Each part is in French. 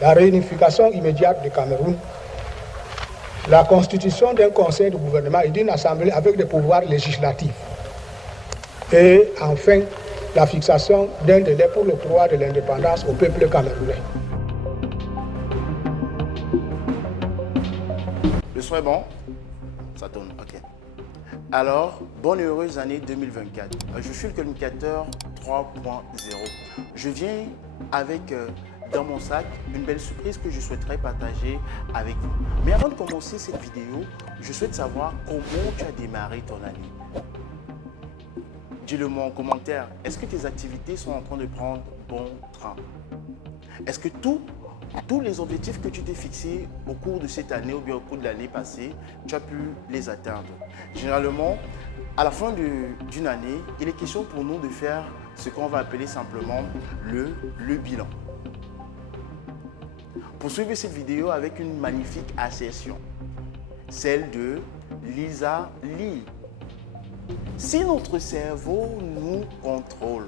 la réunification immédiate du Cameroun, la constitution d'un conseil de gouvernement et d'une assemblée avec des pouvoirs législatifs, et enfin la fixation d'un délai pour l'octroi de l'indépendance au peuple camerounais. Le son est bon? Ça tourne, ok. Alors, bonne et heureuse année 2024. Je suis le communicateur 3.0. Je viens avec dans mon sac une belle surprise que je souhaiterais partager avec vous. Mais avant de commencer cette vidéo, je souhaite savoir comment tu as démarré ton année. Dis-le moi en commentaire. Est-ce que tes activités sont en train de prendre bon train? Est-ce que tous les objectifs que tu t'es fixés au cours de cette année ou bien au cours de l'année passée, tu as pu les atteindre? Généralement, à la fin d'une année, il est question pour nous de faire ce qu'on va appeler simplement le bilan. Poursuivez cette vidéo avec une magnifique assertion, celle de Lisa Lee. Si notre cerveau nous contrôle,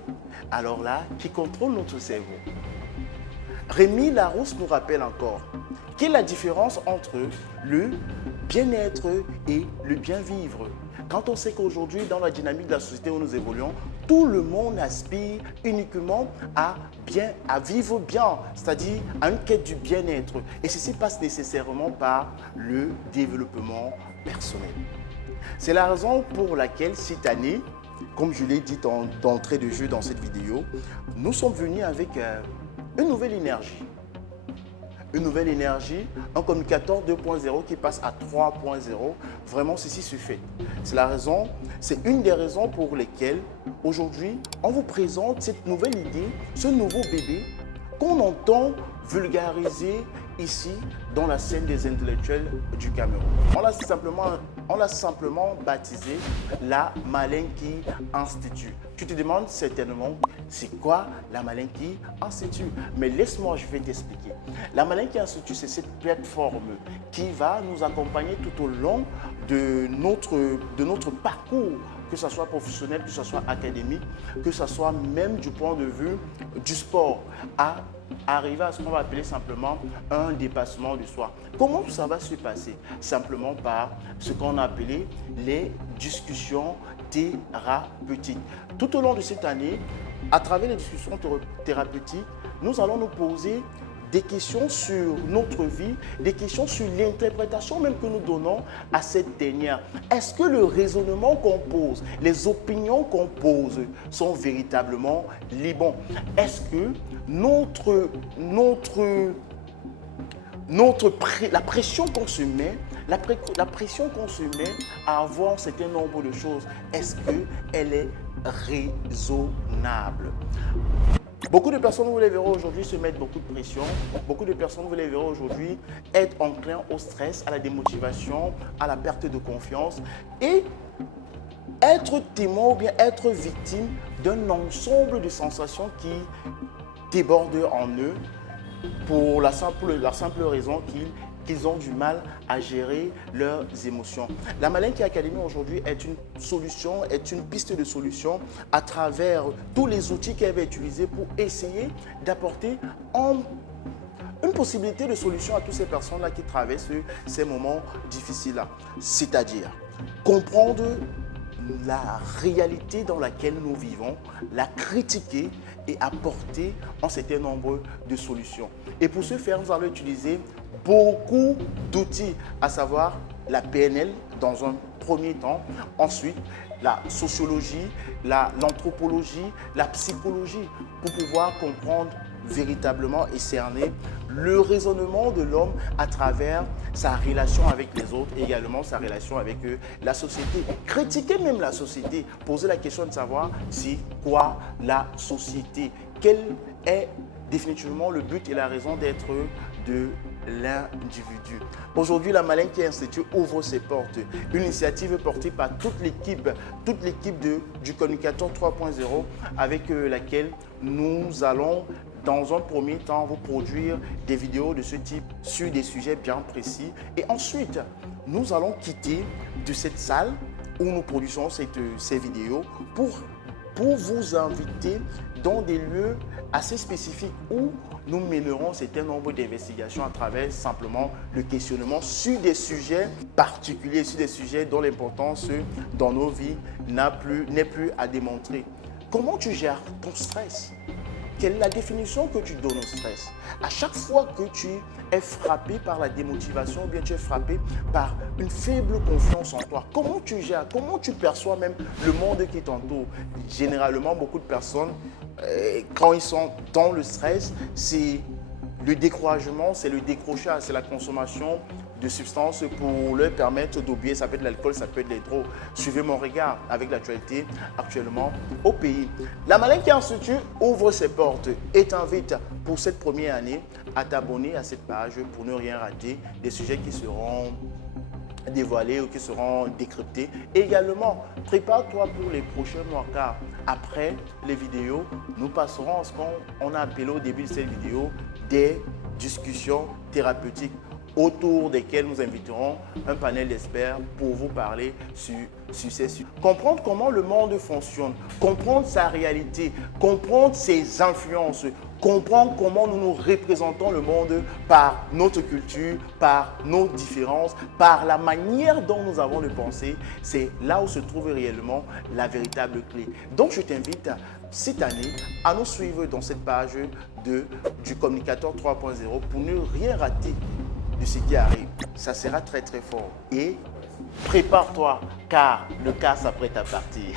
alors là, qui contrôle notre cerveau? Rémi Larousse nous rappelle encore quelle est la différence entre le bien-être et le bien-vivre. Quand on sait qu'aujourd'hui, dans la dynamique de la société où nous évoluons, tout le monde aspire uniquement à vivre bien, c'est-à-dire à une quête du bien-être. Et ceci passe nécessairement par le développement personnel. C'est la raison pour laquelle cette année, comme je l'ai dit d'entrée de jeu dans cette vidéo, nous sommes venus avec une nouvelle énergie. Une nouvelle énergie, un communicateur 2.0 qui passe à 3.0. Vraiment, ceci se fait. C'est une des raisons pour lesquelles aujourd'hui, on vous présente cette nouvelle idée, ce nouveau bébé qu'on entend vulgariser ici dans la scène des intellectuels du Cameroun. On l'a simplement baptisé la Malinki Institute. Tu te demandes certainement, c'est quoi la Malinki Institute? Mais laisse-moi, je vais t'expliquer. La Malinki Institute, c'est cette plateforme qui va nous accompagner tout au long de notre parcours, que ce soit professionnel, que ce soit académique, que ce soit même du point de vue du sport, à arriver à ce qu'on va appeler simplement un dépassement de soi. Comment ça va se passer? Simplement par ce qu'on a appelé les discussions thérapeutiques. Tout au long de cette année, à travers les discussions thérapeutiques, nous allons nous poser des questions sur notre vie, des questions sur l'interprétation même que nous donnons à cette dernière. Est-ce que le raisonnement qu'on pose, les opinions qu'on pose sont véritablement les bons? Est-ce que la pression qu'on se met, la pression qu'on se met à avoir un certain nombre de choses, est-ce qu'elle est raisonnable? Beaucoup de personnes, vous les verrez aujourd'hui, se mettent beaucoup de pression. Beaucoup de personnes, vous les verrez aujourd'hui, être enclins au stress, à la démotivation, à la perte de confiance et être témoin ou bien être victime d'un ensemble de sensations qui débordent en eux pour la simple raison qu'ils ont du mal à gérer leurs émotions. La Malinki Academy aujourd'hui est une solution, est une piste de solution à travers tous les outils qu'elle va utiliser pour essayer d'apporter une possibilité de solution à toutes ces personnes-là qui traversent ces moments difficiles-là. C'est-à-dire comprendre la réalité dans laquelle nous vivons, la critiquer et apporter un certain nombre de solutions. Et pour ce faire, nous allons utiliser beaucoup d'outils, à savoir la PNL dans un premier temps, ensuite la sociologie, l'anthropologie, la psychologie, pour pouvoir comprendre véritablement et cerner le raisonnement de l'homme à travers sa relation avec les autres et également sa relation avec la société. Critiquer même la société, poser la question de savoir c'est quoi la société, quel est définitivement le but et la raison d'être de l'individu. Aujourd'hui, la Malinki Institute ouvre ses portes. Une initiative portée par toute l'équipe du communicateur 3.0 avec laquelle nous allons dans un premier temps vous produire des vidéos de ce type sur des sujets bien précis. Et ensuite, nous allons quitter de cette salle où nous produisons ces vidéos pour vous inviter dans des lieux assez spécifiques où nous mènerons un certain nombre d'investigations à travers simplement le questionnement sur des sujets particuliers, sur des sujets dont l'importance dans nos vies n'est plus à démontrer. Comment tu gères ton stress? Quelle est la définition que tu donnes au stress? À chaque fois que tu es frappé par la démotivation ou bien tu es frappé par une faible confiance en toi, comment tu gères? Comment tu perçois même le monde qui t'entoure? Généralement, beaucoup de personnes, quand ils sont dans le stress, c'est le découragement, c'est le décrochage, c'est la consommation de substances pour leur permettre d'oublier. Ça peut être l'alcool, ça peut être les drogues. Suivez mon regard avec l'actualité actuellement au pays. La Malinké Institute ouvre ses portes et t'invite pour cette première année à t'abonner à cette page pour ne rien rater des sujets qui seront dévoilés ou qui seront décryptés. Également, prépare-toi pour les prochains mois car après les vidéos, nous passerons à ce qu'on a appelé au début de cette vidéo des discussions thérapeutiques autour desquelles nous inviterons un panel d'experts pour vous parler sur ces sujets. Comprendre comment le monde fonctionne, comprendre sa réalité, comprendre ses influences, comprendre comment nous nous représentons le monde par notre culture, par nos différences, par la manière dont nous avons de penser, c'est là où se trouve réellement la véritable clé. Donc je t'invite cette année à nous suivre dans cette page du Communicateur 3.0 pour ne rien rater de ce qui arrive. Ça sera très très fort. Et prépare-toi car le cas s'apprête à partir.